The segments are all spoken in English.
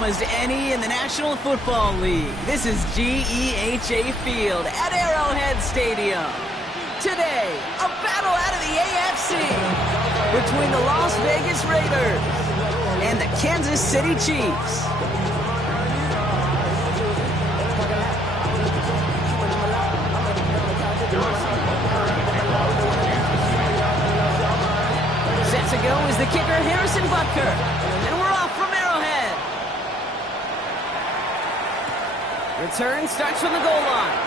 as any in the National Football League. This is GEHA Field at Arrowhead Stadium. Today, a battle out of the AFC between the Las Vegas Raiders and the Kansas City Chiefs. Set to go is the kicker, Harrison Butker. And we're off from Arrowhead. Return starts from the goal line.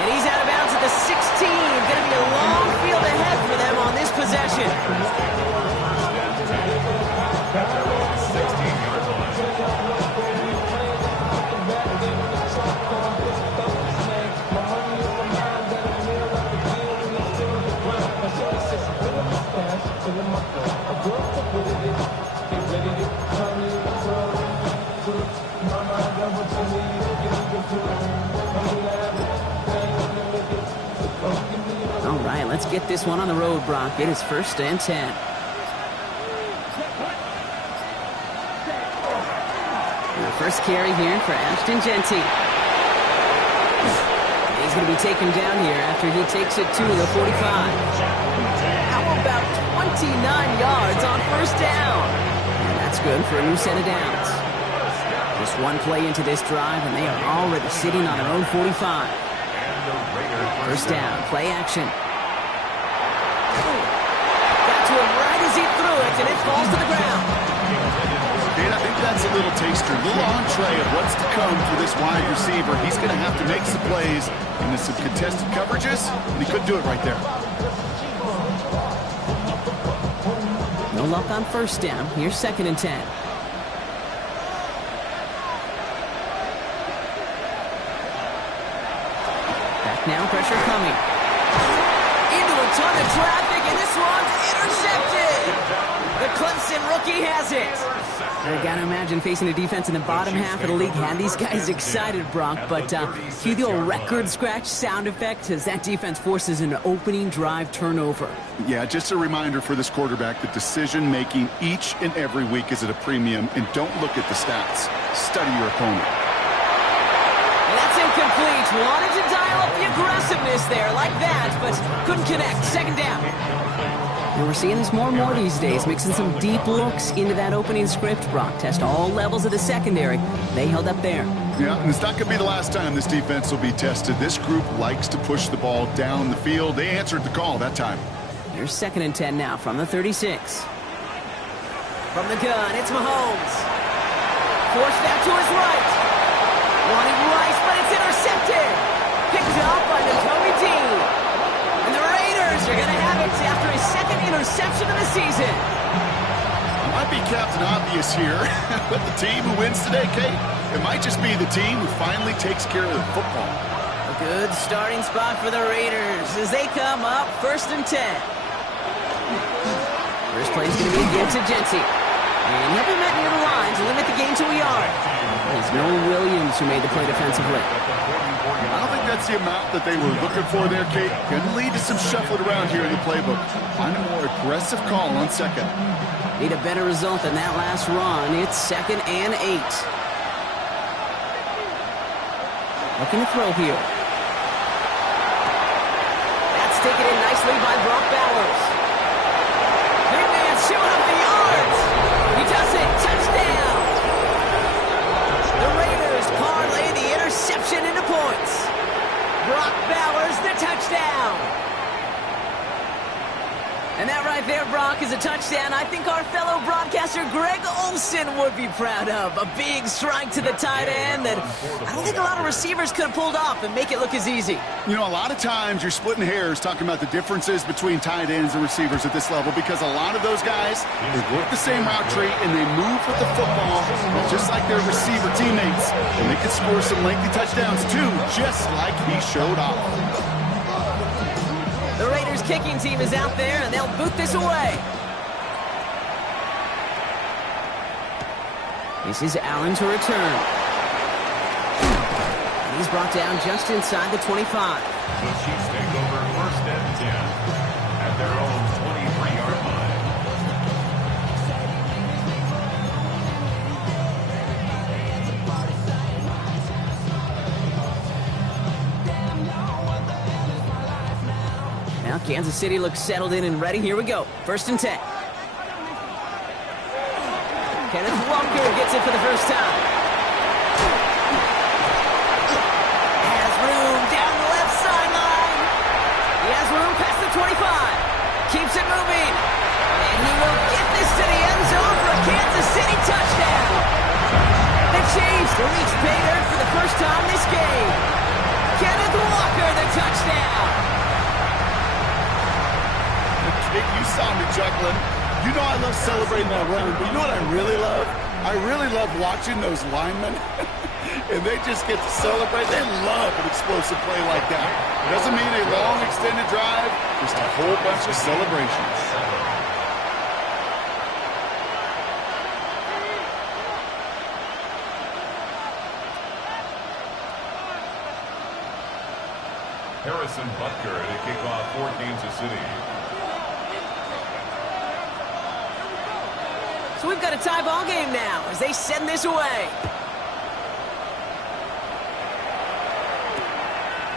And he's out of bounds at the 16. Going to be a long field ahead for them on this possession. All right, let's get this one on the road, Brock. It is 1st and 10. And the first carry here for Ashton Jeanty. He's going to be taken down here after he takes it to the 45. How about 29 yards on 1st down? And that's good for a new set of downs. Just one play into this drive, and they are already sitting on their own 45. 1st down, play action. Got to him right as he threw it, and it falls to the ground. Dan, I think that's a little taster, a little entree of what's to come for this wide receiver. He's going to have to make some plays into some contested coverages, and he couldn't do it right there. No luck on 1st down. Here's 2nd and 10. Now pressure coming. Into a ton of traffic, and this one's intercepted. The Clemson rookie has it. I gotta imagine facing a defense in the bottom half of the league had these guys excited, Brock, but cue the old record scratch sound effect as that defense forces an opening drive turnover. Yeah, just a reminder for this quarterback that decision-making each and every week is at a premium, and don't look at the stats. Study your opponent. And that's incomplete. Wanted to dial up the aggressiveness there like that, but couldn't connect. 2nd down. And we're seeing this more and more these days, mixing some deep looks into that opening script, Brock. Test all levels of the secondary. They held up there. Yeah, and it's not going to be the last time this defense will be tested. This group likes to push the ball down the field. They answered the call that time. Here's 2nd and 10 now from the 36. From the gun, it's Mahomes. Forced out to his right. Wanting Rice, but it's intercepted. Picked up by Nakobe Dean. And the Raiders are going to have it after his 2nd interception of the season. It might be Captain Obvious here, but the team who wins today, Kate, it might just be the team who finally takes care of the football. A good starting spot for the Raiders as they come up 1st and 10. First play is going to be again to Jeanty. And he'll be met near the line to limit the gain to a yard. It's Noah Williams who made the play defensively. I don't think that's the amount that they were looking for there, Kate. Going to lead to some shuffling around here in the playbook. Find a more aggressive call on 2nd. Need a better result than that last run. It's 2nd and 8. Looking to throw here. That's taken in nicely by Brock Bowers. Big man showing up the yards. He does it. Touchdown. The Raiders parlay the interception into points. Brock Bowers, the touchdown. And that right there, Brock, is a touchdown I think our fellow broadcaster Greg Olsen would be proud of. A big strike to the tight end that I don't think a lot of receivers could have pulled off and make it look as easy. You know, a lot of times you're splitting hairs talking about the differences between tight ends and receivers at this level because a lot of those guys, they work the same route tree and they move with the football just like their receiver teammates. And they can score some lengthy touchdowns too, just like he showed off. The Raiders kicking team is out there, and they'll boot this away. This is Allen to return. And he's brought down just inside the 25. The Chiefs take over 1st and 10 at their own 23-yard line. Kansas City looks settled in and ready. Here we go. 1st and 10. Kenneth Walker gets it for the first time. Has room down the left sideline. He has room past the 25. Keeps it moving. And he will get this to the end zone for a Kansas City touchdown. The Chiefs reach pay dirt for the first time this game. Kenneth Walker, the touchdown. You saw me chuckling. You know I love celebrating that run, but you know what I really love? I really love watching those linemen, and they just get to celebrate. They love an explosive play like that. Doesn't mean a long, extended drive, just a whole bunch of celebrations. Harrison Butker to kick off for Kansas City. So we've got a tie ball game now as they send this away.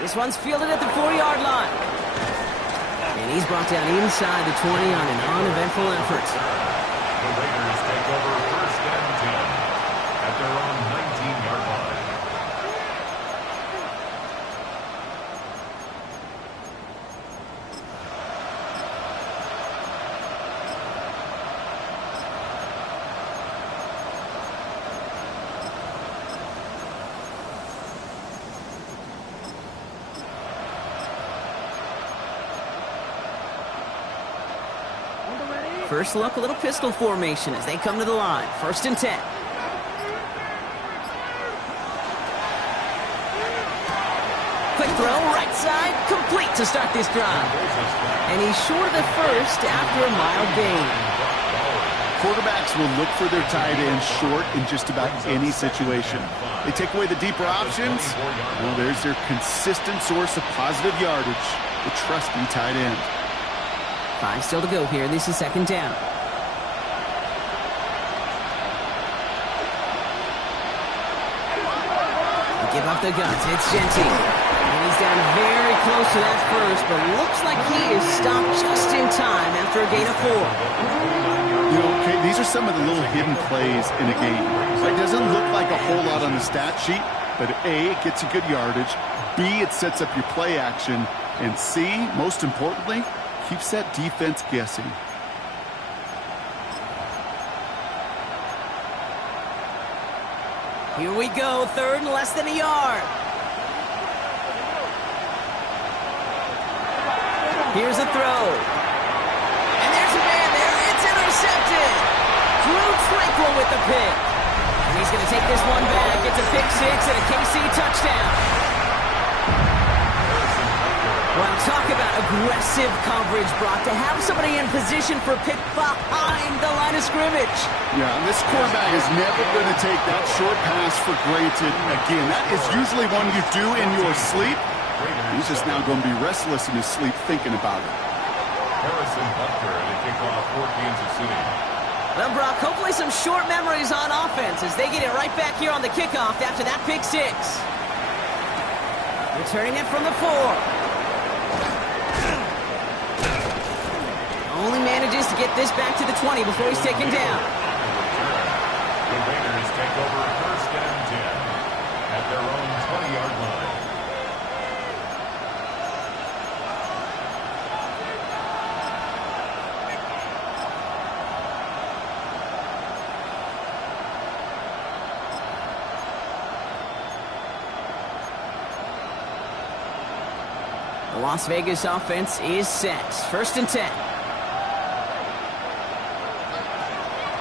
This one's fielded at the 4-yard line. And he's brought down inside the 20 on an uneventful effort. The Raiders take over 1st and 10 at their own 19-yard line. First look, a little pistol formation as they come to the line. 1st and 10. Quick throw, right side, complete to start this drive. And he's short of the first after a mild gain. Quarterbacks will look for their tight end short in just about any situation. They take away the deeper options. Well, there's their consistent source of positive yardage, the trusty tight end. 5 still to go here. This is 2nd down. They give up the guns. It's Genty. And he's down very close to that first, but looks like he is stopped just in time after a gain of 4. You know, okay, these are some of the little hidden plays in a game. It doesn't look like a whole lot on the stat sheet, but A, it gets you good yardage. B, it sets up your play action. And C, most importantly, keeps that defense guessing. Here we go, 3rd and less than a yard. Here's a throw. And there's a man there. It's intercepted. Drew Tranquill with the pick. And he's going to take this one back. It's a pick 6 and a KC touchdown. Well, talk about aggressive coverage, Brock, to have somebody in position for a pick behind the line of scrimmage. Yeah, and this quarterback is never going to take that short pass for granted again. That is usually one you do in your sleep. He's just now going to be restless in his sleep thinking about it. Harrison Butker to kick off for Kansas City. Well, Brock, hopefully some short memories on offense as they get it right back here on the kickoff after that pick 6. Returning it from the 4. Only manages to get this back to the 20 before he's taken down. The Raiders take over 1st and 10 at their own 20-yard line. The Las Vegas offense is set. 1st and 10.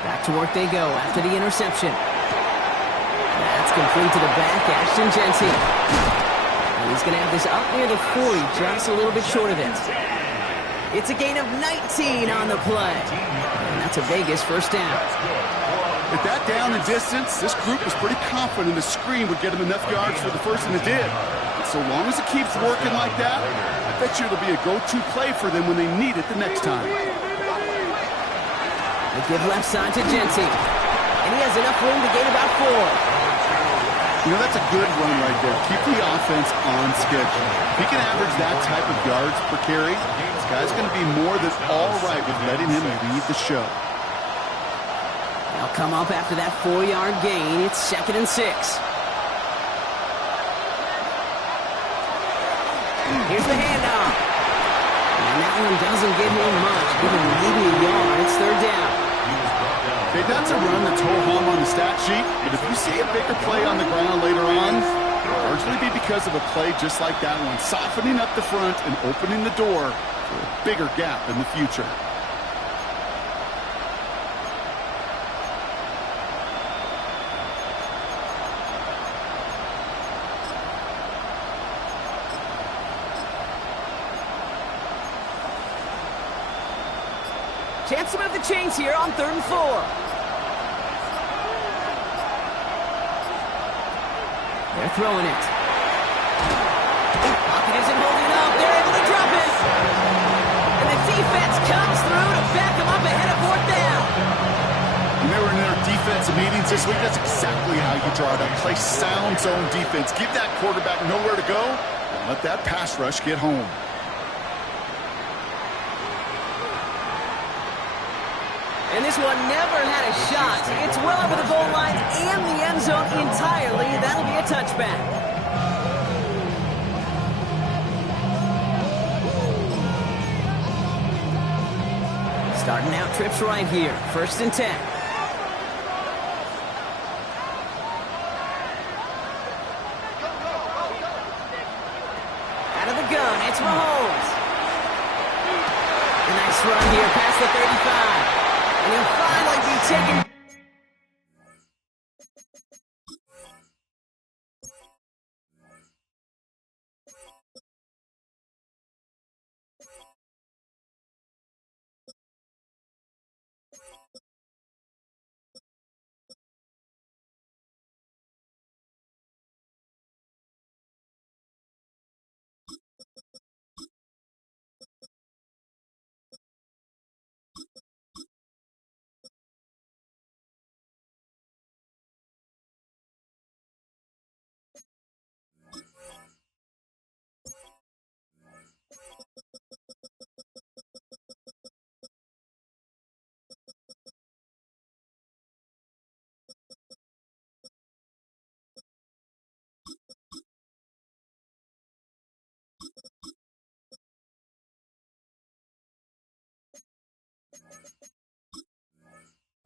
Back to work they go after the interception. That's complete to the back, Ashton Genty. And he's going to have this up near the 40, just a little bit short of it. It's a gain of 19 on the play. And that's a Vegas 1st down. With that down and distance, this group was pretty confident the screen would get them enough yards for the first, and it did. And so long as it keeps working like that, I bet you it'll be a go-to play for them when they need it the next time. They give left side to Genty. And he has enough room to gain about 4. You know, that's a good run right there. Keep the offense on schedule. If he can average that type of yards per carry, this guy's going to be more than all right with letting him lead the show. They'll come up after that 4-yard gain. It's 2nd and 6. Here's the handoff. And that one doesn't give him much. Give him maybe a yard. It's 3rd down. Okay, that's a run that's ho-hum on the stat sheet, but if you see a bigger play on the ground later on, it'll largely be because of a play just like that one, softening up the front and opening the door for a bigger gap in the future. Chance to move the chains here on 3rd and 4. They're throwing it. Pocket isn't holding up. They're able to drop it. And the defense comes through to back them up ahead of 4th down. When they were in their defensive meetings this week, that's exactly how you draw it up. Play sound zone defense. Give that quarterback nowhere to go and let that pass rush get home. And this one never had a shot. It's well over the goal line and the end zone entirely. That'll be a touchback. Starting out trips right here. 1st and 10. Out of the gun, it's Mahomes. A nice run here past the 35. And he'll finally be taken.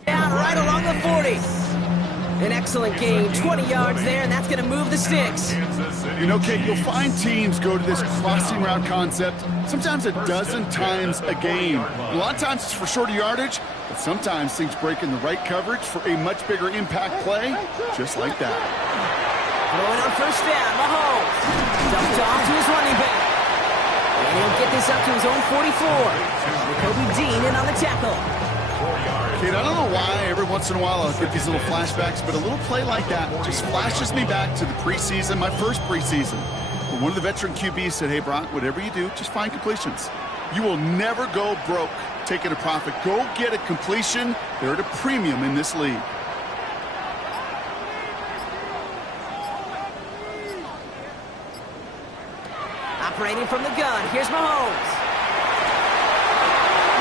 Down right along the 40. An excellent gain, 20 yards there, and that's going to move the sticks. You know, Kate, you'll find teams go to this crossing route concept sometimes a dozen times a game. A lot of times it's for shorter yardage, but sometimes things break in the right coverage for a much bigger impact play, just like that. Throwing on 1st down, Mahomes. Dumped off to his running back. And he'll get this up to his own 44. Kobe Dean in on the tackle. Kate, I don't know why every once in a while I'll get these little flashbacks, but a little play like that just flashes me back to the preseason, my first preseason. But one of the veteran QBs said, hey, Brock, whatever you do, just find completions. You will never go broke taking a profit. Go get a completion. They're at a premium in this league. Operating from the gun, here's Mahomes.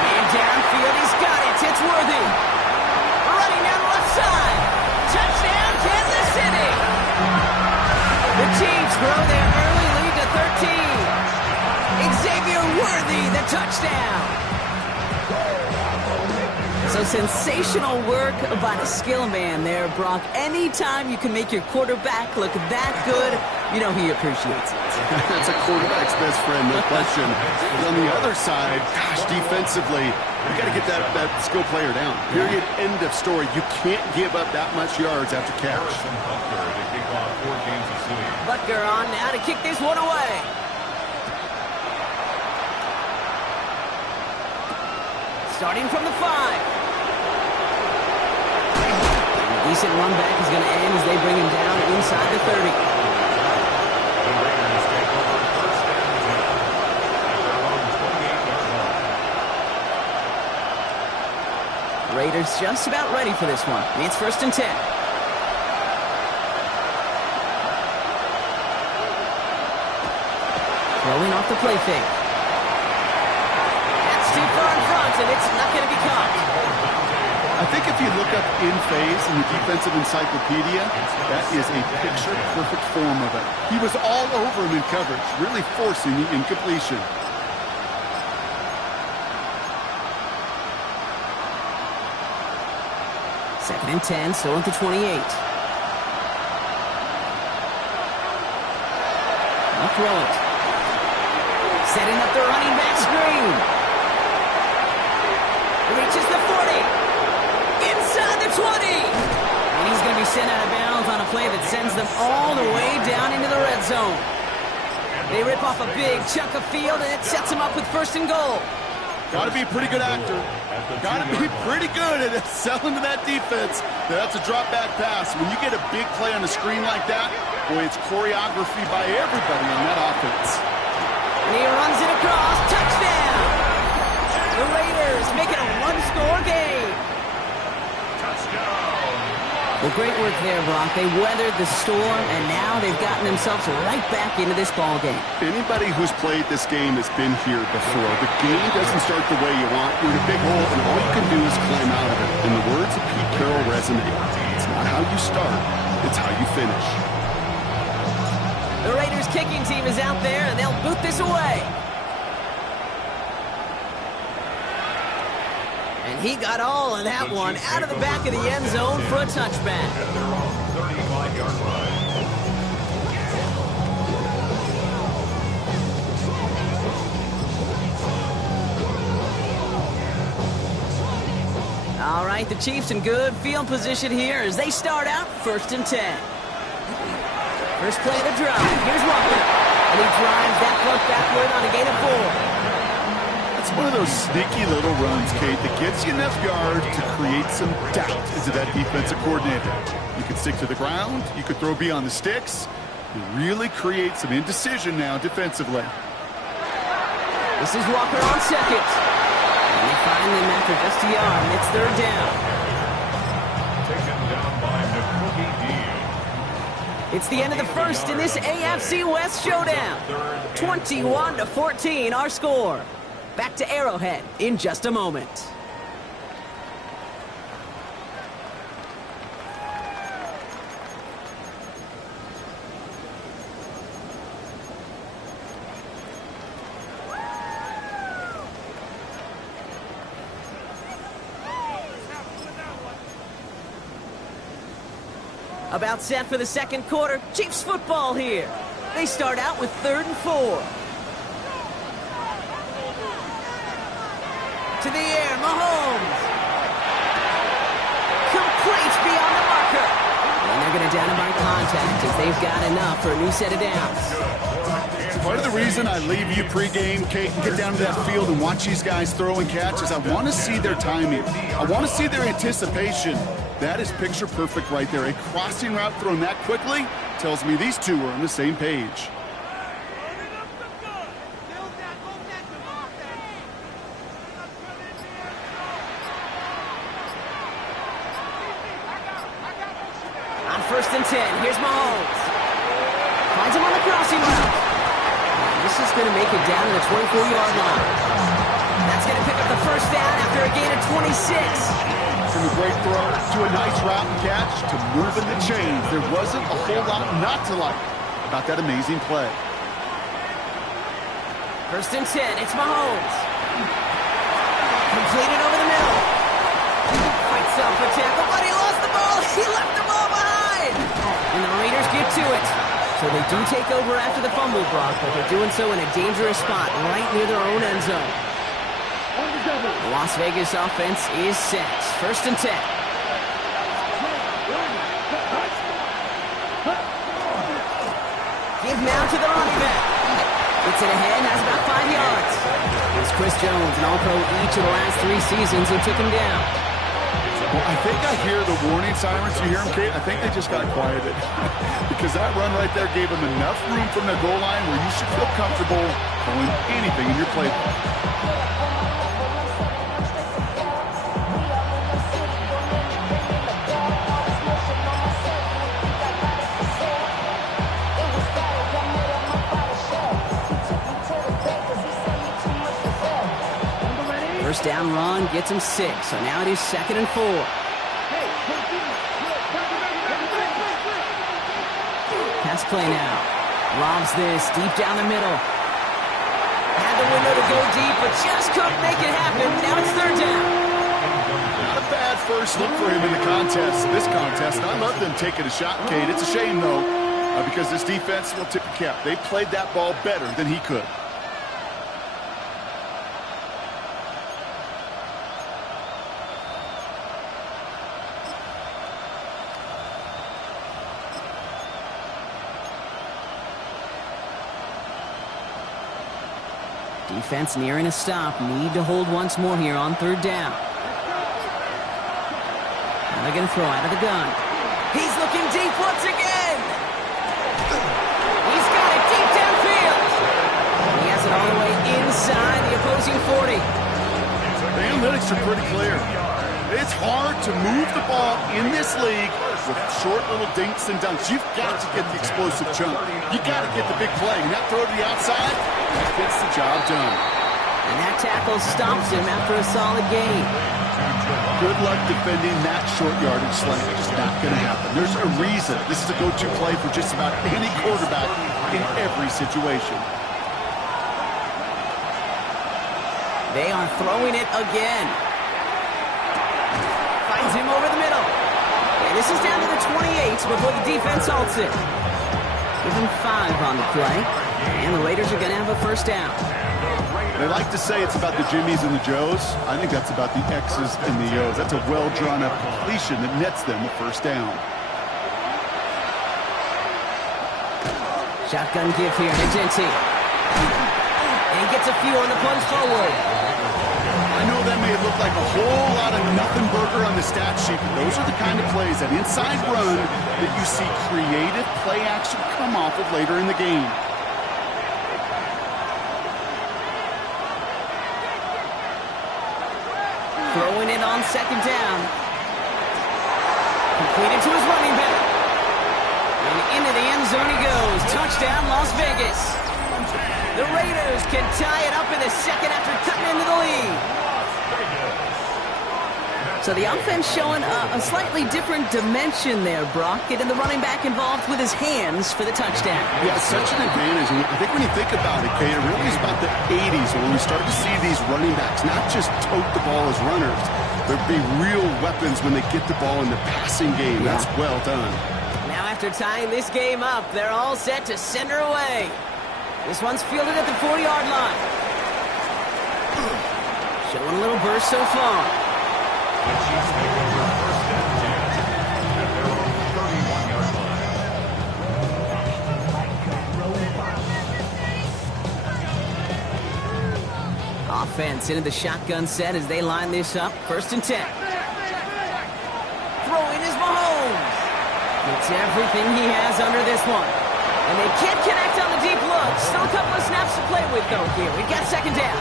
Man downfield, he's got it. It's Worthy. Running down the left side. Touchdown, Kansas City. The Chiefs grow their early lead to 13. Xavier Worthy, the touchdown. So sensational work by the skill man there, Brock. Anytime you can make your quarterback look that good, you know he appreciates it. That's a quarterback's best friend, no question. But on the other side, gosh, defensively, you got to get that skill player down. Period. End of story. You can't give up that much yards after catch. Butker on now to kick this one away. Starting from the 5. Decent run back is going to end as they bring him down inside the 30. Raiders just about ready for this one. It's 1st and 10. Throwing off the play fake. That's too far in front, and it's not going to be caught. I think if you look up in phase in the defensive encyclopedia, that is a picture-perfect form of it. He was all over him in coverage, really forcing the incompletion. Second and 10, still at the 28. I'll throw it. Setting up the running back screen. Reaches the 40. Inside the 20. And he's going to be sent out of bounds on a play that sends them all the way down into the red zone. They rip off a big chunk of field, and it sets them up with first and goal. Got to be a pretty good actor. Got to be pretty good at selling to that defense. That's a drop back pass. When you get a big play on the screen like that, boy, it's choreography by everybody on that offense. And he runs it across. Touchdown! The Raiders make it a one-score game. Well, great work there, Brock. They weathered the storm, and now they've gotten themselves right back into this ball game. Anybody who's played this game has been here before. The game doesn't start the way you want. You're in a big hole, and all you can do is climb out of it. In the words of Pete Carroll resonate, it's not how you start, it's how you finish. The Raiders kicking team is out there, and they'll boot this away. And he got all of that one out of the back of the end zone for a touchback. At their own 35-yard line. All right, the Chiefs in good field position here as they start out first and 10. First play of the drive. Here's Walker. And he drives that punt backward on a gain of 4. It's one of those sneaky little runs, Kate, that gets you enough yards to create some doubt into that defensive coordinator. You could stick to the ground. You could throw beyond the sticks. You really create some indecision now defensively. This is Walker on second. And they find them after just a yard, and it's third down. Taken down by Nakobe Dean. It's the end of the first in this AFC West showdown. 21-14, our score. Back to Arrowhead in just a moment. About set for the second quarter. Chiefs football here. They start out with 3rd and 4. To the air, Mahomes. Complete beyond the marker. And they're going to down him by contact as they've got enough for a new set of downs. Part of the reason I leave you pregame, Kate, and get down to that field and watch these guys throw and catch is I want to see their timing. I want to see their anticipation. That is picture perfect right there. A crossing route thrown that quickly tells me these two are on the same page. On 1st and 10, here's Mahomes. Finds him on the crossing route. This is going to make it down to the 24-yard line. That's going to pick up the first down after a gain of 26. From a great throw to a nice route and catch to moving the chains. There wasn't a whole lot not to like about that amazing play. 1st and 10, it's Mahomes. Completed over the middle. Fights up for tackle, but he lost the ball. He left the ball behind. And the Raiders get to it. So they do take over after the fumble, Brock, but they're doing so in a dangerous spot right near their own end zone. The Las Vegas offense is set. 1st and 10. Give now to the running back. Gets it ahead, has about 5 yards. It's Chris Jones, an All-Pro each of the last 3 seasons, who took him down. Well, I think I hear the warning sirens. You hear them, Kate? I think they just got quieted. Because that run right there gave them enough room from the goal line where you should feel comfortable calling anything in your playbook. down run gets him 6. So now it is 2nd and 4. Pass play now. Lobs this deep down the middle. Had the window to go deep, but just couldn't make it happen. Now it's 3rd down. Not a bad first look for him in the contest. This contest, I love them taking a shot, Kate. It's a shame, though, because this defense will tip the cap. They played that ball better than he could. Defense nearing a stop. Need to hold once more here on 3rd down. Now they're going to throw out of the gun. He's looking deep once again. He's got it deep downfield. He has it all the way inside the opposing 40. The analytics are pretty clear. It's hard to move the ball in this league with short little dinks and dunks. You've got to get the explosive chunk. You've got to get the big play. And that throw to the outside, that gets the job done. And that tackle stops him after a solid gain. Good luck defending that short yardage slant. It's not going to happen. There's a reason. This is a go-to play for just about any quarterback in every situation. They are throwing it again. Finds him over the middle. And this is down to the 28 before the defense halts it. Give him 5 on the play. And the Raiders are going to have a 1st down. They like to say it's about the Jimmies and the Joes. I think that's about the X's and the O's. That's a well-drawn-up completion that nets them a 1st down. Shotgun give here to Genty. And gets a few on the plunge forward. I know that may look like a whole lot of nothing burger on the stat sheet, but those are the kind of plays, that inside run, that you see creative play action come off of later in the game. Throwing it on 2nd down. Completed to his running back. And into the end zone he goes. Touchdown, Las Vegas. The Raiders can tie it up in the 2nd after cutting into the lead. So the offense showing a slightly different dimension there, Brock. Getting the running back involved with his hands for the touchdown. Yeah, such an advantage. And I think when you think about it, Kate, it really is about the 80s when we start to see these running backs not just tote the ball as runners, but be real weapons when they get the ball in the passing game. Yeah. That's well done. Now after tying this game up, they're all set to send her away. This one's fielded at the 40-yard line. Showing a little burst so far. The Chiefs take over 1st and 10 at their own 31-yard line. Offense into the shotgun set as they line this up. 1st and 10. Throwing is Mahomes. It's everything he has under this one. And they can't connect on the deep look. Still a couple of snaps to play with, though, here. We've got 2nd down.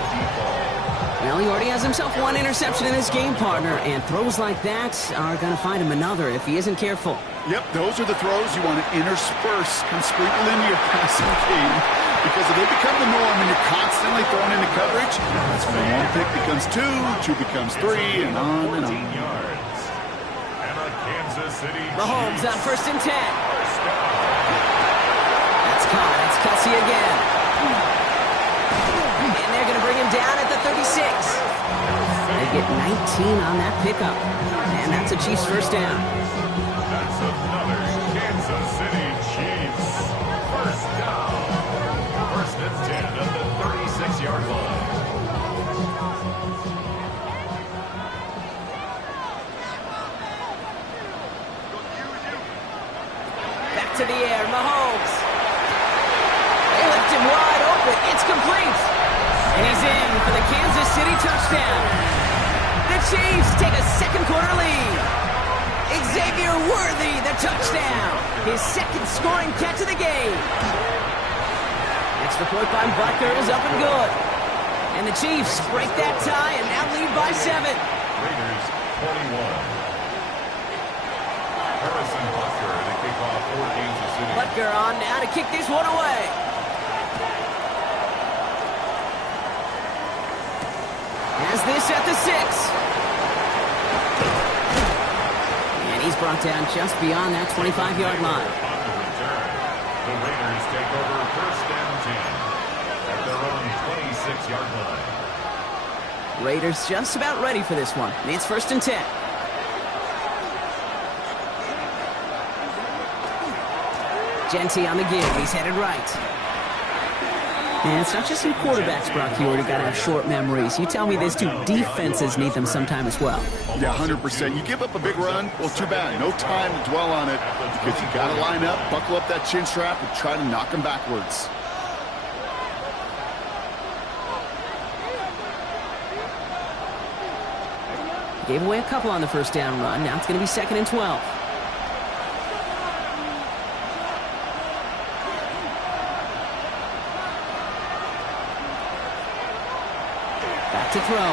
Well, he already has himself 1 interception in this game, partner, and throws like that are going to find him another if he isn't careful. Yep, those are the throws you want to intersperse and sprinkle into your passing game, because if they become the norm and you're constantly thrown into coverage, that's when 1 pick becomes 2, 2 becomes 3, and on and on. Yards. And a Kansas City Mahomes Chiefs. on 1st and 10. First down. That's caught. It's Kelsey again. And they're going to bring him down at the 36. They get 19 on that pickup. And that's a Chiefs 1st down. That's another Kansas City Chiefs. First down. 1st and 10 at the 36-yard line. Back to the air, Mahomes. They left him wide open. It's complete. And he's in for the Kansas City touchdown. The Chiefs take a 2nd quarter lead. Xavier Worthy, the touchdown. His 2nd scoring catch of the game. Extra point by Butker is up and good. And the Chiefs break that tie and now lead by 7. Raiders 21. Harrison Butker to kick off for Kansas City. Butker on now to kick this one away. As this at the 6. And he's brought down just beyond that 25-yard line. On the return, the Raiders take over first and 10 at their own 26-yard line. Raiders just about ready for this one. It's first and 10. Genty on the give. He's headed right. And it's not just in quarterbacks, Brock, you already got to have short memories. You tell me these two defenses need them sometime as well. Yeah, 100%. You give up a big run, well, too bad. No time to dwell on it because you got to line up, buckle up that chin strap, and try to knock them backwards. Gave away a couple on the first down run. Now it's going to be second and 12. Back to throw.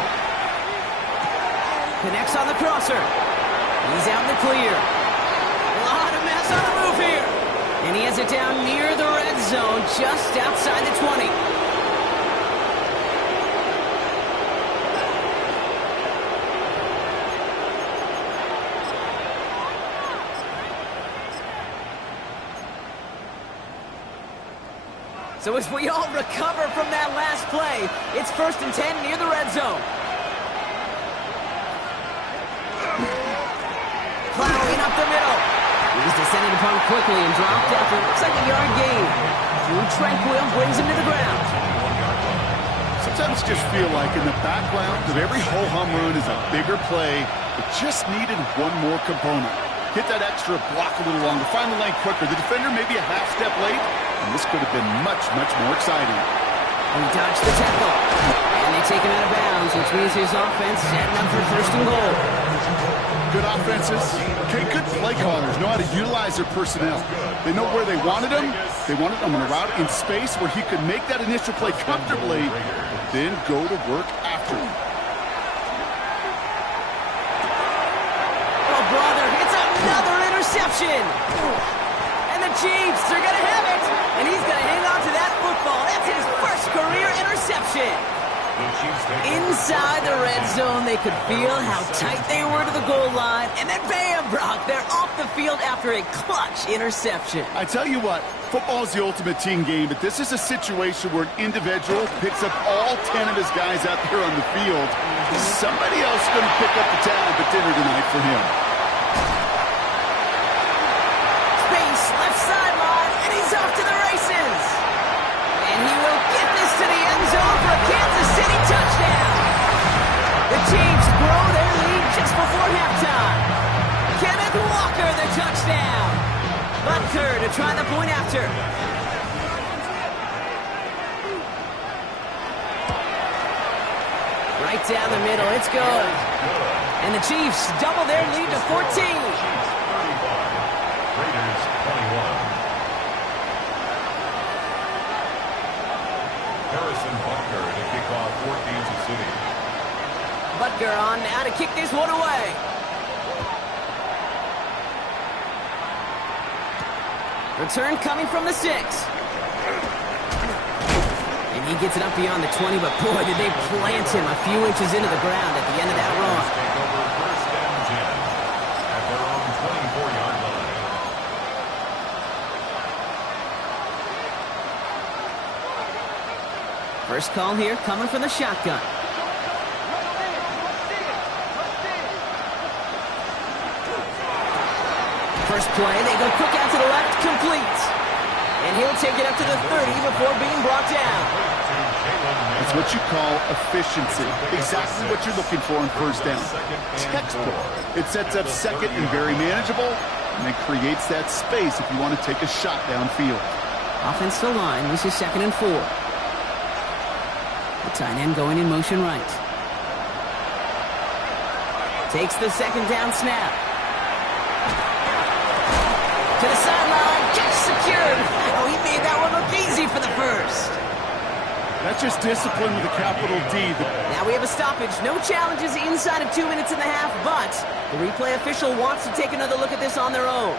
Connects on the crosser. He's out in the clear. A lot of mess on the move here. And he has it down near the red zone, just outside the 20. So as we all recover from that last play, it's first and 10 near the red zone. Plowing up the middle. He's descended upon quickly and dropped after it looks like a yard gain. Drew Tranquill brings him to the ground. Sometimes just feel like in the background of every ho-hum run is a bigger play. It just needed one more component. Hit that extra block a little longer, find the lane quicker. The defender maybe a half step late, and this could have been much, much more exciting. He dodged the tackle, and they take him out of bounds, which means his offense setting up for first and goal. Good offenses. Okay, good play callers know how to utilize their personnel. They know where they wanted him. They wanted him in a route in space where he could make that initial play comfortably, then go to work after him. Oh, brother, it's another interception. And the Chiefs are going to have it. And he's going to hang on to that football. That's his first career interception. Inside the red zone, they could feel how tight they were to the goal line. And then bam, Brock, they're off the field after a clutch interception. I tell you what, football is the ultimate team game, but this is a situation where an individual picks up all 10 of his guys out there on the field. Somebody else is going to pick up the tab at dinner tonight for him. Space, left sideline, and he's off to the races. And he will get this to the end zone for a Kansas City touchdown. The Chiefs grow their lead just before halftime. Kenneth Walker, the touchdown. Butker to try the point after. Right down the middle, it's good. And the Chiefs double their lead to 14. Raiders 21. Harrison Butker to kick off for Kansas City. Butker on now to kick this one away. Return coming from the 6. And he gets it up beyond the 20, but boy, did they plant him a few inches into the ground at the end of that run. Take over first and 10 at their own 24-yard line. First call here coming from the shotgun. First play, they go quick out to the left, complete. And he'll take it up to the 30 before being brought down. That's what you call efficiency. Exactly what you're looking for on first down. Textbook. It sets up second and very manageable, and it creates that space if you want to take a shot downfield. Offensive line, this is second and 4. The tight end going in motion right. Takes the second down snap. To the sideline, catch secured. Oh, he made that one look easy for the first. That's just discipline with a capital D. Now we have a stoppage. No challenges inside of 2 minutes and a half, but the replay official wants to take another look at this on their own.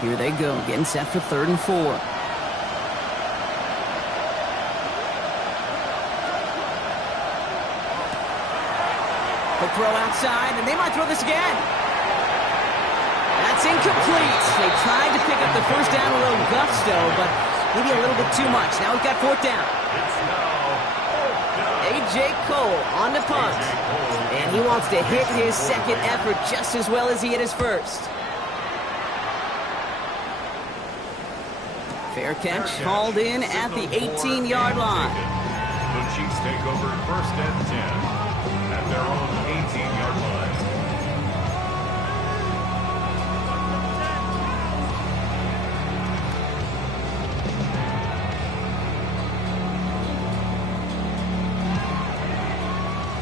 Here they go, getting set for 3rd and 4. Quick throw outside, and they might throw this again. That's incomplete. They tried to pick up the first down with a little gusto, but maybe a little bit too much. Now we've got 4th down. A.J. Cole on the punt. And he wants to hit his second effort just as well as he hit his first. Fair catch, hauled in at the 18-yard line. The Chiefs take over 1st and 10 at their own 18-yard line.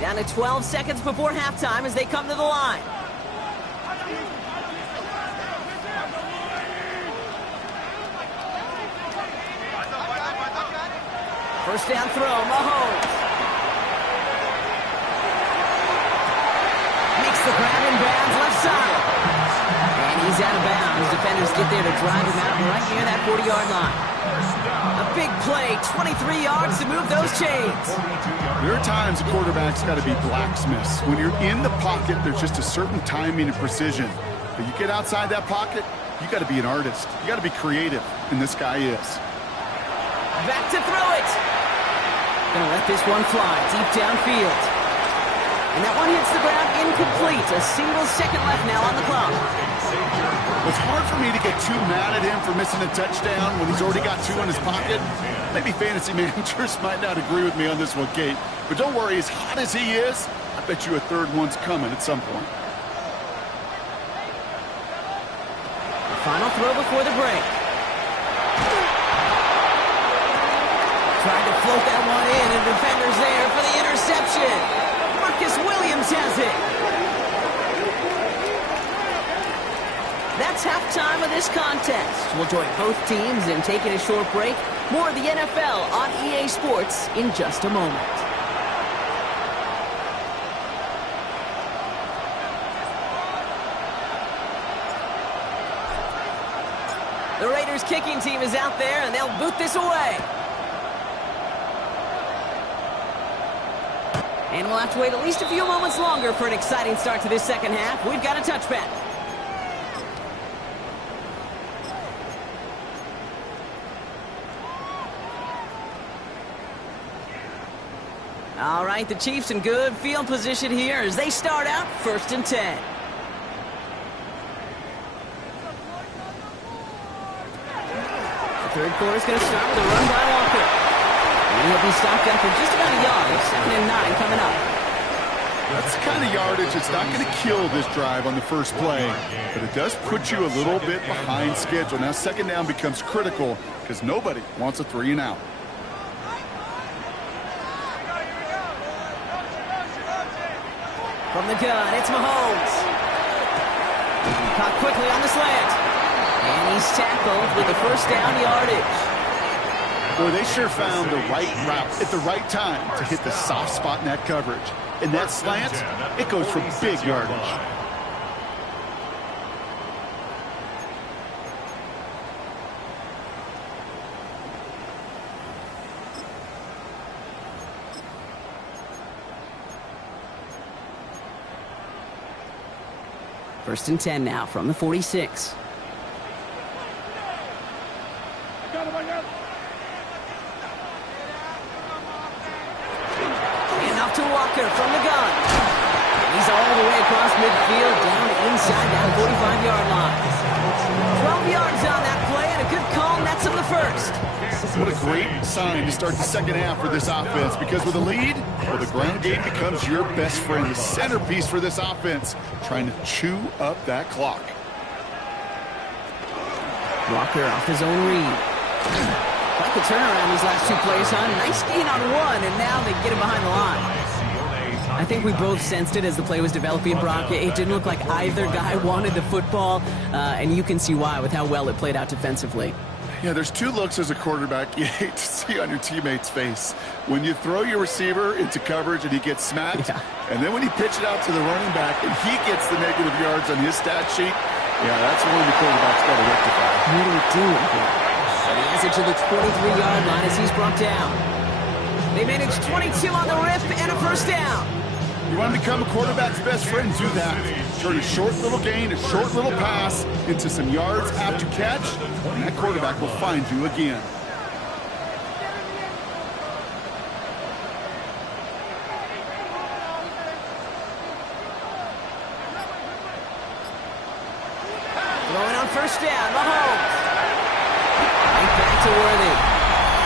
Down to 12 seconds before halftime as they come to the line. First down throw, Mahomes. Makes the grab in bounds, left side. And he's out of bounds. Defenders get there to drive him out right near that 40-yard line. A big play, 23 yards to move those chains. There are times a quarterback's got to be blacksmiths. When you're in the pocket, there's just a certain timing and precision. But you get outside that pocket, you got to be an artist. You got to be creative, and this guy is. Back to throw it. Gonna let this one fly deep downfield. And that one hits the ground incomplete. A single second left now on the clock. It's hard for me to get too mad at him for missing a touchdown when he's already got 2 in his pocket. Maybe fantasy managers might not agree with me on this one, Kate. But don't worry, as hot as he is, I bet you a 3rd one's coming at some point. Final throw before the break. Tried to float that one in, and defenders there for the interception. Marcus Williams has it. That's halftime of this contest. We'll join both teams in taking a short break. More of the NFL on EA Sports in just a moment. The Raiders kicking team is out there, and they'll boot this away. And we'll have to wait at least a few moments longer for an exciting start to this second half. We've got a touchback. All right, the Chiefs in good field position here as they start out 1st and 10. The 3rd quarter is going to start with a run by Walker. And he'll be stopped after just about a yard. 2nd and 9 coming up. That's the kind of yardage that's not going to kill this drive on the first play, but it does put you a little bit behind schedule. Now 2nd down becomes critical because nobody wants a 3 and out. From the gun, it's Mahomes. Caught quickly on the slant. And he's tackled with the first down yardage. Boy, they sure found the right route at the right time to hit the soft spot in that coverage. And that slant, it goes for big yardage. First and 10 now from the 46. And off to Walker from the gun. He's all the way across midfield, down inside that 45-yard line. 12 yards on that play, and a good call nets him the first. What a great sign to start the second half for this offense, because with a lead, well, the ground game becomes your best friend, the centerpiece for this offense, trying to chew up that clock. Walker off his own read. Like the turnaround these last 2 plays, huh? Nice gain on one, and now they get him behind the line. I think we both sensed it as the play was developing, Brock. It didn't look like either guy wanted the football, and you can see why with how well it played out defensively. Yeah, there's 2 looks as a quarterback you hate to see on your teammate's face. When you throw your receiver into coverage and he gets smacked, and then when you pitch it out to the running back and he gets the negative yards on his stat sheet, Yeah, that's one the quarterback's got to rectify. What are you doing here? But he has it to the 23-yard line as he's brought down. They managed 22 on the rip and a first down. You want to become a quarterback's best friend, do that. Turn a short little gain, a short little pass into some yards after catch, and that quarterback will find you again. Throwing on first down, Mahomes. Right back to Worthy.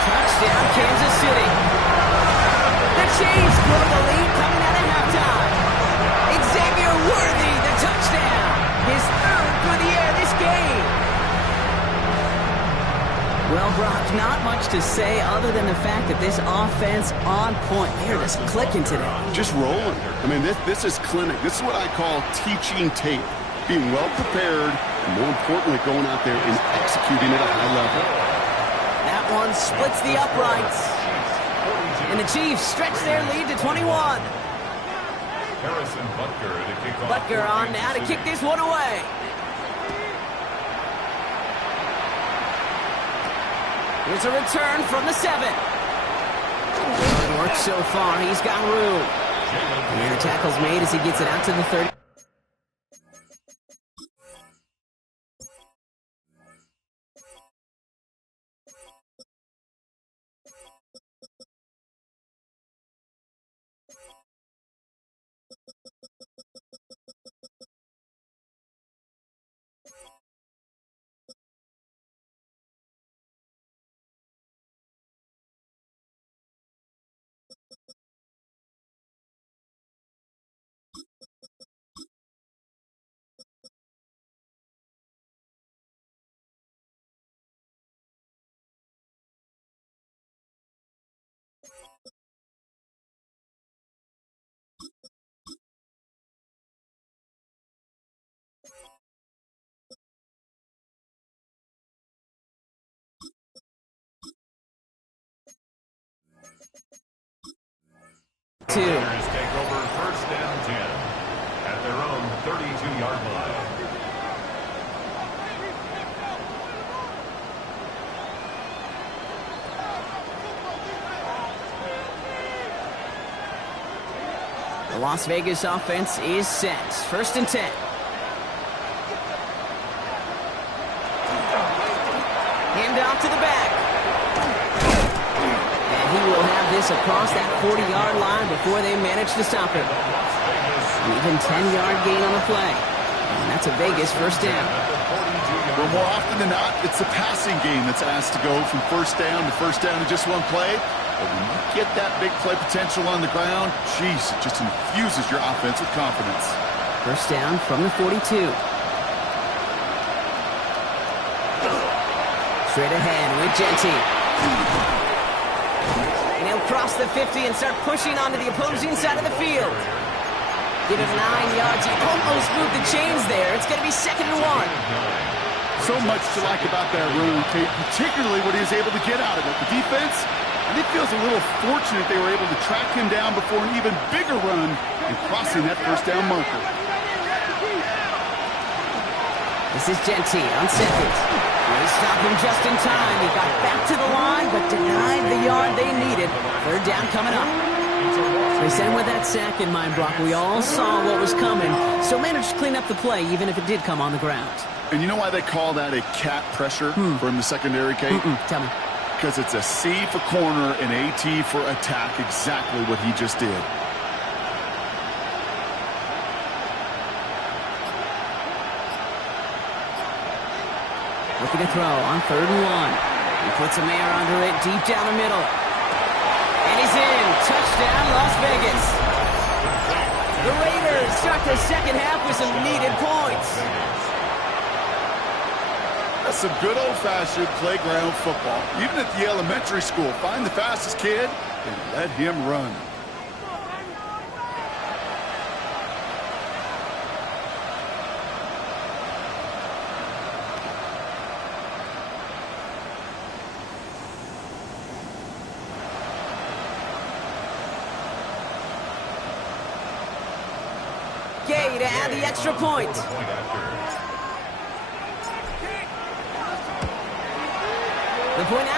Touchdown, Kansas City. The Chiefs blow the lead coming out of halftime. Xavier Worthy, the touchdown. His third through the air this game. Well, Brock, not much to say other than the fact that this offense on point. They're just clicking today. Just rolling. I mean, this is clinic. This is what I call teaching tape. Being well prepared, and more importantly, going out there and executing at a high level. That one splits the uprights. And the Chiefs stretch their lead to 21. Harrison Butker to kick off. Butker on now to kick this one away. Here's a return from the 7. Good work so far. He's got room. And the tackle's made as he gets it out to the 30. Two. Bears take over first down 10 at their own 32-yard line. The Las Vegas offense is set. First and 10. Hand off to the back. And he will have this across that 40-yard line before they manage to stop him. An even 10-yard gain on the play. And that's a Vegas first down. Well, more often than not, it's the passing game that's asked to go from first down in just one play. But when you get that big play potential on the ground, geez, it just infuses your offense with confidence. First down from the 42. Straight ahead with Genty. And he'll cross the 50 and start pushing onto the opposing side of the field. Give him 9 yards. He almost moved the chains there. It's going to be 2nd and 1. So much to like about that run, Kate, particularly what he was able to get out of it. The defense, I think, feels a little fortunate they were able to track him down before an even bigger run and crossing that first down marker. This is Genty on 2nd. They stopped him just in time. He got back to the line, but denied the yard they needed. 3rd down coming up. They sent him with that sack in mind, Brock. We all saw what was coming, so managed to clean up the play, even if it did come on the ground. And you know why they call that a cat pressure from the secondary, Kate? Tell me. Because it's a C for corner and a T for attack, exactly what he just did. Looking to throw on 3rd and 1. He puts a man under it deep down the middle. And he's in. Touchdown, Las Vegas. The Raiders start the second half with some needed points. That's some good old-fashioned playground football. Even at the elementary school, find the fastest kid and let him run. Gay to add the extra point.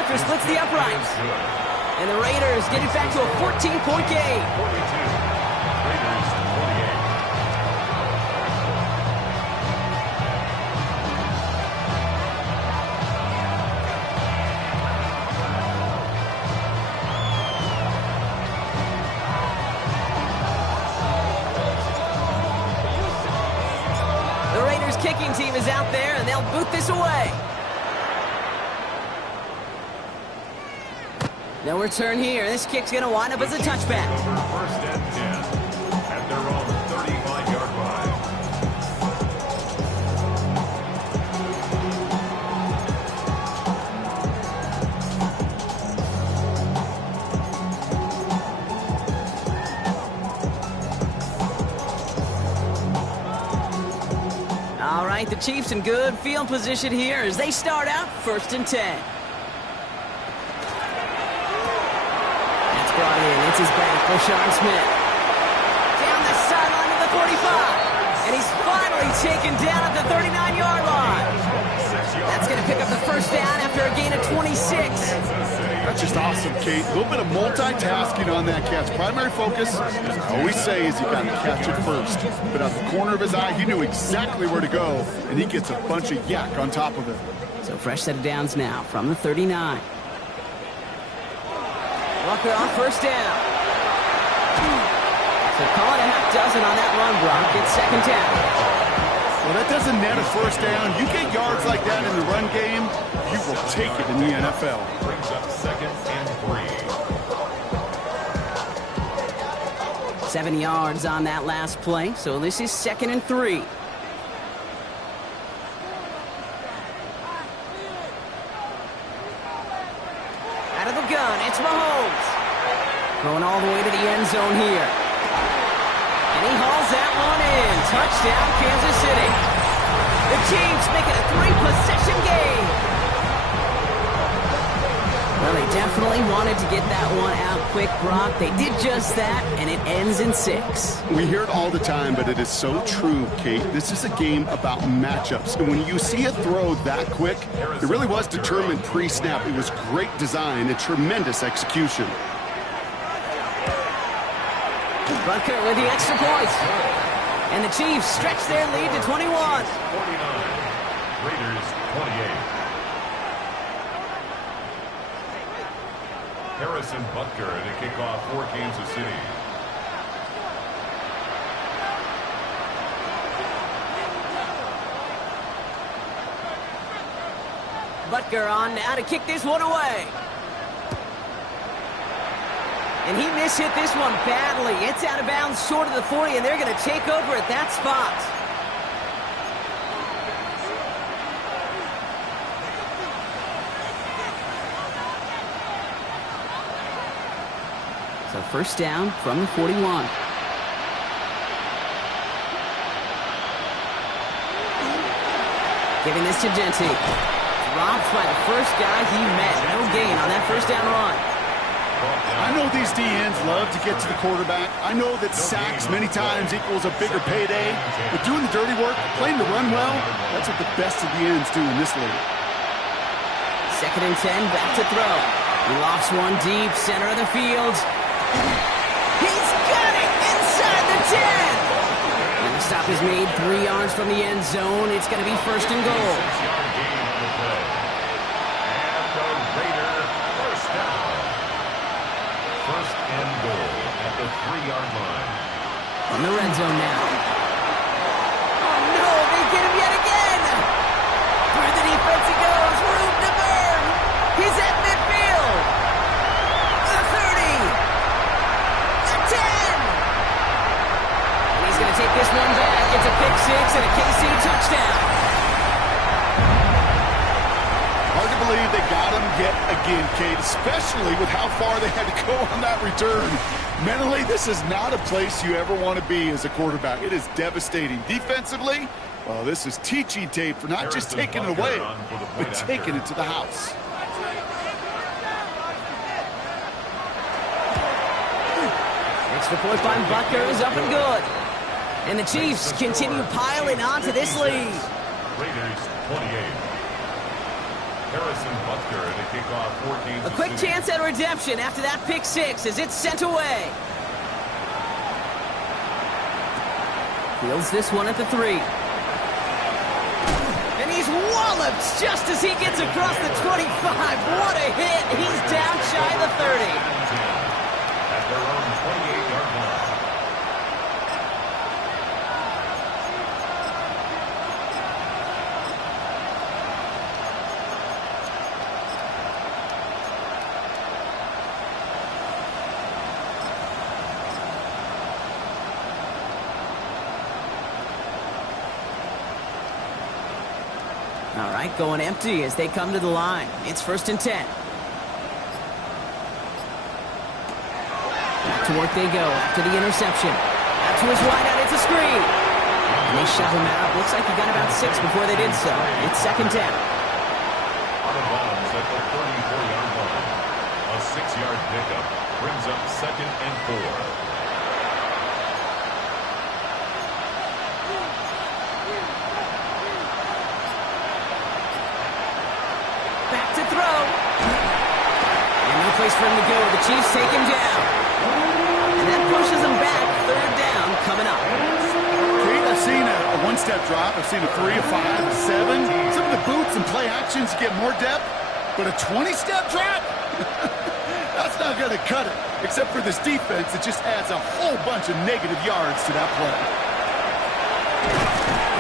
after splits the uprights. And the Raiders get it back to a 14-point game. 42. Raiders 28. The Raiders kicking team is out there, and they'll boot this away. No return here. This kick's going to wind up as a touchback. First and 10 at their own 35-yard line. All right, the Chiefs in good field position here as they start out 1st and 10. Brought in. It's his back, Rashawn Smith. Down the sideline to the 45. And he's finally taken down at the 39-yard line. That's going to pick up the first down after a gain of 26. That's just awesome, Kate. A little bit of multitasking on that catch. Primary focus, as I always say, is you got to catch it first. But out the corner of his eye, he knew exactly where to go, and he gets a bunch of yak on top of it. So fresh set of downs now from the 39. Walker on first down. So call it a half dozen on that run block. It's second down. Well, that doesn't net a first down. You get yards like that in the run game, you will take it in the NFL. Brings up 2nd and 3. 7 yards on that last play. So this is 2nd and 3. Out of the gun, it's Mahomes. Going all the way to the end zone here. And he hauls that one in. Touchdown, Kansas City. The Chiefs make it a 3-possession game. Well, they definitely wanted to get that one out quick, Brock. They did just that, and it ends in 6. We hear it all the time, but it is so true, Kate. This is a game about matchups. And when you see a throw that quick, it really was determined pre-snap. It was great design and tremendous execution. Butker with the extra point. And the Chiefs stretch their lead to 21. 49. Raiders 28. Harrison Butker to kick off for Kansas City. Butker on now to kick this one away. And he mishit this one badly. It's out of bounds short of the 40, and they're going to take over at that spot. So first down from the 41. Giving this to Genty. Dropped by the first guy he met. No gain on that first down run. I know these DNs love to get to the quarterback. I know that sacks many times equals a bigger payday. But doing the dirty work, playing to run well, that's what the best of the ends do in this league. 2nd and 10, back to throw. He lofts one deep, center of the field. He's got it inside the 10. And the stop is made 3 yards from the end zone. It's going to be first and goal. 6-yard gain on the play. And the Raider first down. First and goal at the 3-yard line. On the red zone now. Oh no, they get him yet again. Through the defense he goes. Room to burn. He's at midfield. The 30. The 10. And he's going to take this one back. It's a pick six and a KC touchdown. Hard to believe they got him yet again, Kate, especially with how far they had to go on that return. Mentally, this is not a place you ever want to be as a quarterback. It is devastating. Defensively, well, this is teaching tape for not just taking it away, but taking it to the house. Extra point by Butker is up and good. And the Chiefs continue piling onto this lead. Raiders 28. Harrison Butker to kick off 14. A quick chance at redemption after that pick six as it's sent away. Fields this one at the 3. And he's walloped just as he gets across the 25. What a hit. He's down shy of the 30. At their own 28-yard line. All right, going empty as they come to the line. It's 1st and 10. Back to work they go after the interception. Out to his wideout, it's a screen. And they shot him out. Looks like he got about 6 before they did so. It's 2nd down. Out of bounds at the 34-yard line. A 6-yard pickup brings up 2nd and 4. Back to throw. And no place for him to go. The Chiefs take him down. And that pushes him back. 3rd down coming up. Kate, I've seen a one-step drop. I've seen a 3, a 5, a 7. Some of the boots and play actions get more depth. But a 20-step drop? That's not going to cut it. Except for this defense, it just adds a whole bunch of negative yards to that play.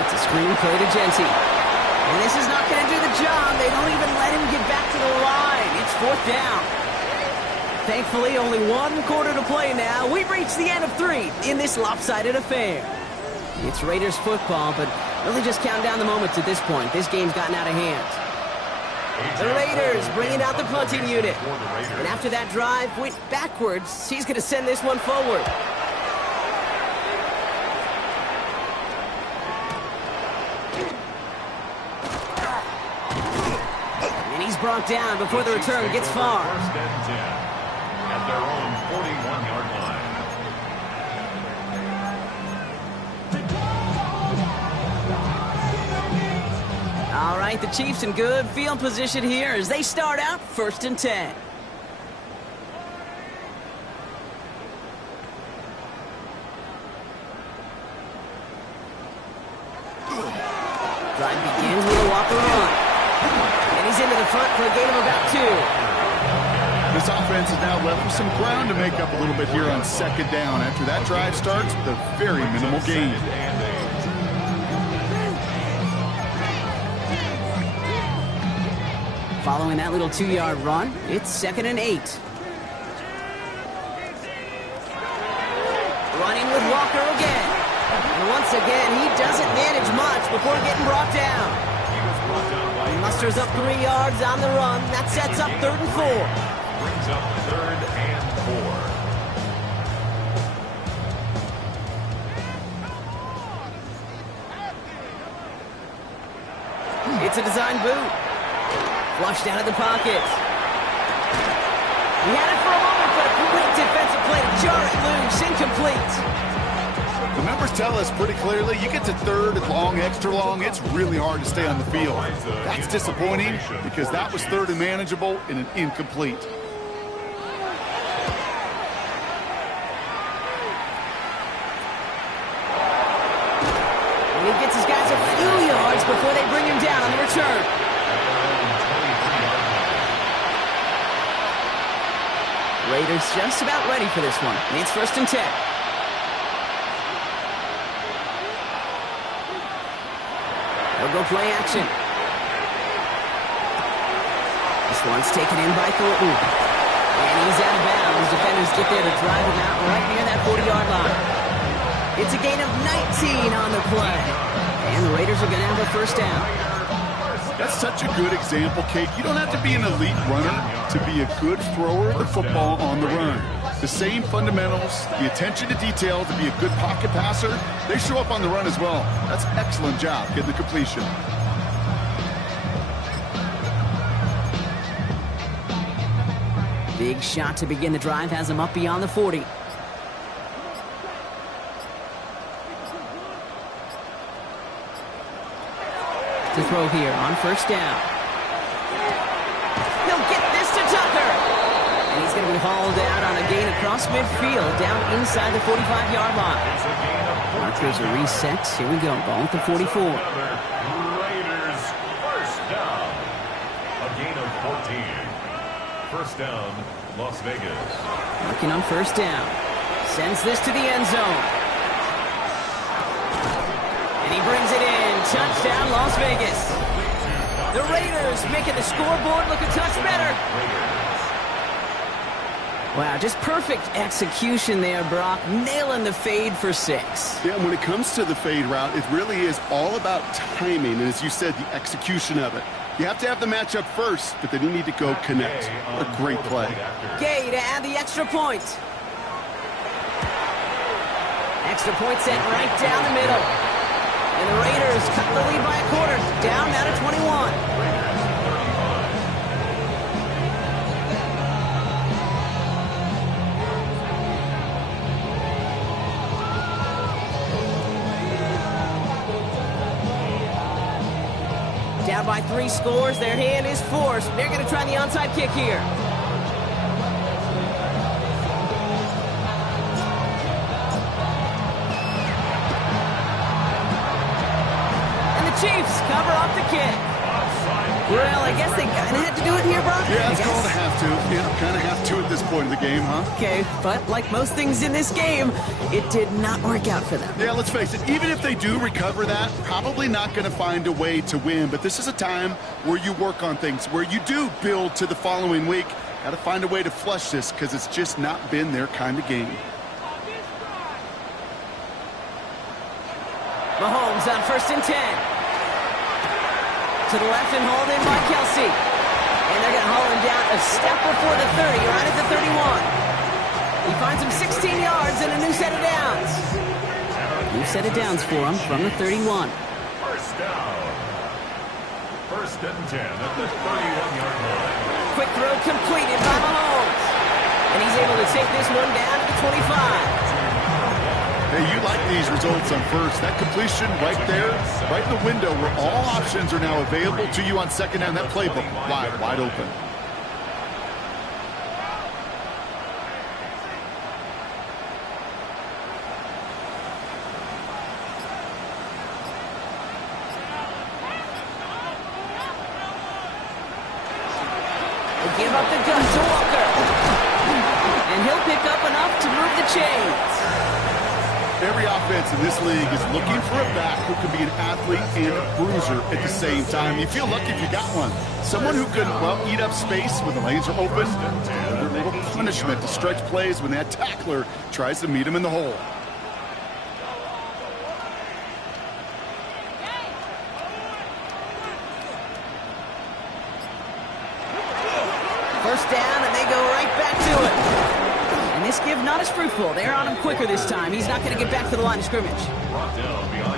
It's a screen play to Genty. And this is not going to do the job. They don't even let him get back to the line. It's 4th down. Thankfully, only 1 quarter to play now. We've reached the end of 3 in this lopsided affair. It's Raiders football, but really just count down the moments at this point. This game's gotten out of hand. The Raiders bringing out the punting unit. And after that drive went backwards, he's going to send this one forward. Brought down before the return gets far. 1st and 10 at their own 41-yard line. All right, the Chiefs in good field position here as they start out 1st and 10. Drive begins with a Walker run. He's into the front for a gain of about 2. This offense is now left with some ground to make up a little bit here on 2nd down. After that drive starts with a very minimal gain. Following that little 2-yard run, it's 2nd and 8. Running with Walker again. And once again, he doesn't manage much before getting brought down. He musters up 3 yards on the run. That sets up 3rd and 4. Brings up 3rd and 4. It's a design boot. Flushed out of the pocket. He had it for a moment, but a quick defensive play to jar it loose. Incomplete. The numbers tell us pretty clearly, you get to 3rd and long, extra long, it's really hard to stay on the field. That's disappointing because that was 3rd and manageable and an incomplete. And he gets his guys a few yards before they bring him down on the return. Raiders just about ready for this one. It's 1st and 10. They'll go play action. This one's taken in by Thornton. And he's out of bounds. Defenders get there to drive him out right near that 40-yard line. It's a gain of 19 on the play. And the Raiders are going to have a 1st down. That's such a good example, Kate. You don't have to be an elite runner to be a good thrower of the football on the run. The same fundamentals, the attention to detail to be a good pocket passer, they show up on the run as well. That's an excellent job getting the completion. Big shot to begin the drive has him up beyond the 40. To throw here on 1st down. And he's going to be hauled out on a gain across midfield, down inside the 45-yard line. Broncos are reset. Here we go. Ball at the 44. Raiders first down. A gain of 14. First down, Las Vegas. Working on first down. Sends this to the end zone. And he brings it in. Touchdown, Las Vegas. The Raiders making the scoreboard look a touch better. Wow, just perfect execution there, Brock. Nailing the fade for 6. Yeah, when it comes to the fade route, it really is all about timing. And as you said, the execution of it. You have to have the matchup first, but then you need to go connect. A great play. Gay to add the extra point. Extra point sent right down the middle. And the Raiders cut the lead by a quarter. Down now to 21. Down by 3 scores. Their hand is forced. They're going to try the onside kick here. And the Chiefs cover up the kick. Well, I guess they kind of had to do it here, Brock. Yeah, it's called a have to. Yeah, kind of have to at this point in the game, huh? Okay, but like most things in this game, it did not work out for them. Yeah, let's face it, even if they do recover that, probably not going to find a way to win. But this is a time where you work on things, where you do build to the following week. Got to find a way to flush this because it's just not been their kind of game. Mahomes on 1st and 10. To the left and hauled in by Kelsey. And they're going to haul him down a step before the 30, right at the 31. He finds him 16 yards and a new set of downs. New set of downs for him from the 31. First down. First and 10 at the 31-yard line. Quick throw completed by Mahomes. And he's able to take this one down to the 25. Hey, you like these results on first. That completion right there, right in the window where all options are now available to you on second down. That playbook wide open. They give up the gun to Walker. And he'll pick up enough to move the chains. Every offense in this league is looking for a back who can be an athlete and a bruiser at the same time. You feel lucky if you got one. Someone who can, well, eat up space when the lanes are open. Another little punishment to stretch plays when that tackler tries to meet him in the hole. First down, and they go right back to it. And this give not as fruitful. They're on him quicker this time. He's not going to get back to the line of scrimmage.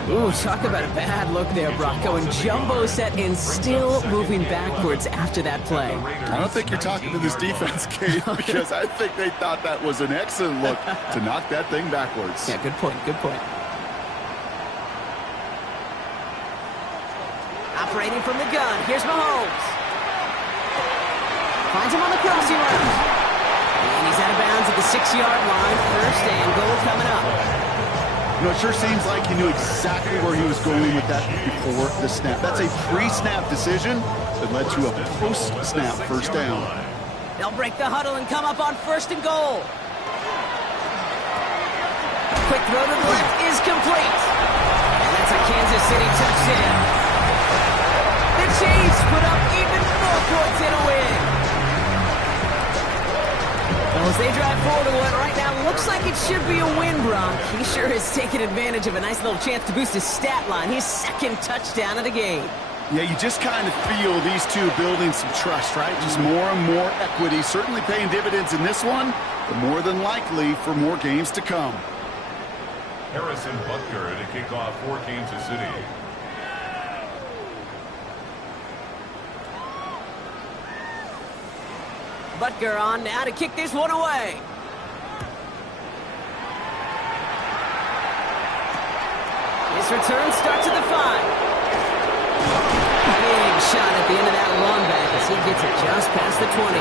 Ooh, talk about a bad look there, Brock. Going jumbo set and still moving backwards after that play. I don't think you're talking to this defense, Kate, because I think they thought that was an excellent look to knock that thing backwards. Yeah, good point, good point. Operating from the gun, here's Mahomes. Finds him on the crossing route. And he's out of bounds at the 6-yard line. First and goal coming up. You know, it sure seems like he knew exactly where he was going with that before the snap. That's a pre-snap decision that led to a post-snap first down. They'll break the huddle and come up on 1st and goal. Quick throw to the left is complete. And that's a Kansas City touchdown. The Chiefs put up even more points in a win. Well, as they drive forward to what right now looks like it should be a win, Brock. He sure has taken advantage of a nice little chance to boost his stat line. His 2nd touchdown of the game. Yeah, you just kind of feel these two building some trust, right? Just more and more equity. Certainly paying dividends in this one, but more than likely for more games to come. Harrison Butker to kick off for Kansas City. Butker on now to kick this one away. His return starts at the 5. Big shot at the end of that run back as he gets it just past the 20.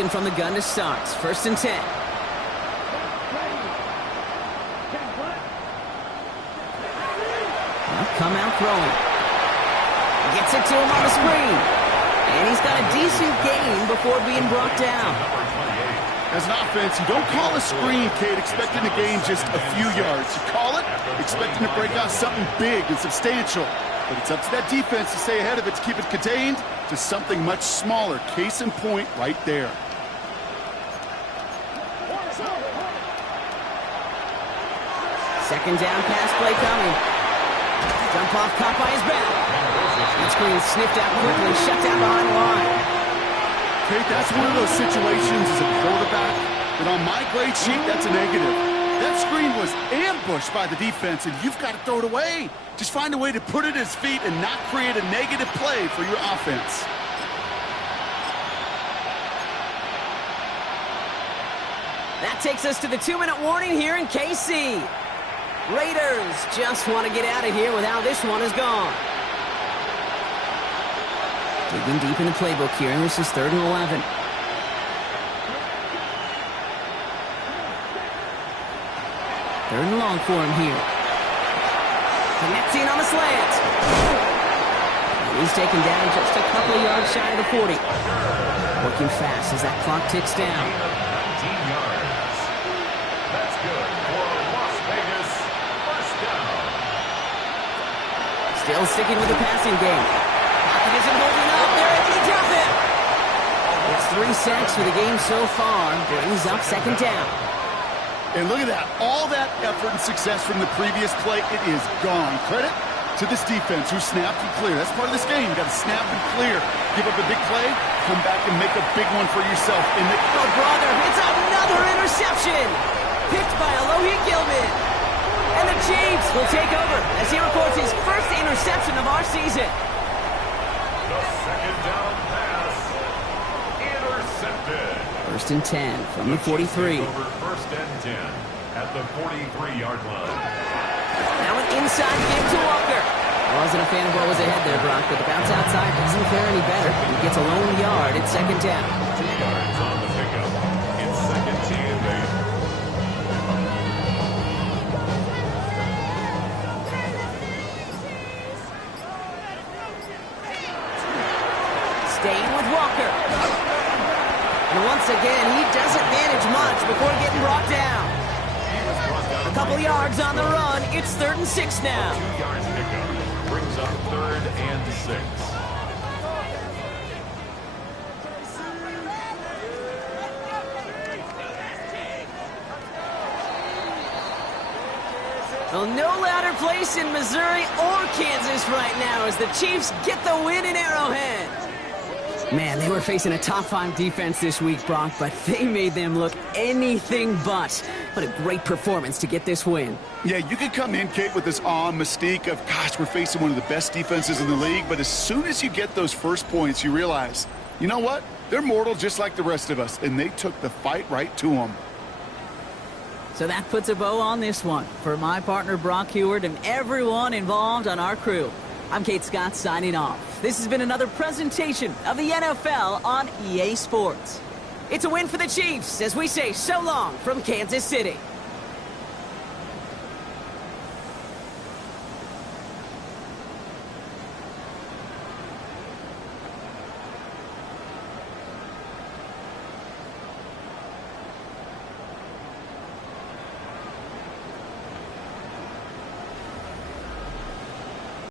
Looking from the gun to start. 1st and 10. Come out throwing. Gets it to him on the screen. And he's got a decent gain before being brought down. As an offense, you don't call a screen, Kate, expecting to gain just a few yards. You call it expecting to break out something big and substantial. But it's up to that defense to stay ahead of it, to keep it contained to something much smaller. Case in point right there. Second down pass play coming. Jump off, caught by his back. That screen sniffed out quickly, shut down behind the line. Kate, that's one of those situations as a quarterback that on my grade sheet, that's a negative. That screen was ambushed by the defense, and you've got to throw it away. Just find a way to put it at his feet and not create a negative play for your offense. That takes us to the 2-minute warning here in KC. Raiders just want to get out of here with how this one is gone. Digging deep in the playbook here, and this is 3rd and 11. Third and long for him here. Connecting on the slant. And he's taken down just a couple of yards shy of the 40. Working fast as that clock ticks down. 19 yards. That's good for Las Vegas. First down. Still sticking with the passing game. Pocket isn't holding up. There it is. He dropped it. It's 3 sacks for the game so far. Brings up 2nd down. And look at that. All that effort and success from the previous play, it is gone. Credit to this defense who snapped and cleared. That's part of this game. You got to snap and clear. Give up a big play, come back and make a big one for yourself. And oh, brother, it's another interception. Picked by Alohi Gilman. And the Chiefs will take over as he records his first interception of our season. The 2nd down pass. Intercepted. 1st and 10 from the 43. Over 1st and 10 at the 43-yard line. Now an inside give to Walker. I wasn't a fan of what was ahead there, Brock, but the bounce outside doesn't fare any better. He gets a lone yard at 2nd down. 2 yards on the pickup. It's 2nd and 8. Staying with Walker. And once again, he doesn't manage much before getting brought down. A couple yards on the run. It's 3rd and 6 now. 2 yards pickup brings up 3rd and 6. Well, no louder place in Missouri or Kansas right now as the Chiefs get the win in Arrowhead. Man, they were facing a top 5 defense this week, Brock, but they made them look anything but. What a great performance to get this win. yeah, you could come in, Kate, with this awe and mystique of, gosh, we're facing one of the best defenses in the league. But as soon as you get those first points, you realize, you know what? They're mortal just like the rest of us, and they took the fight right to them. So that puts a bow on this one. For my partner, Brock Huard, and everyone involved on our crew, I'm Kate Scott signing off. This has been another presentation of the NFL on EA Sports. It's a win for the Chiefs as we say so long from Kansas City.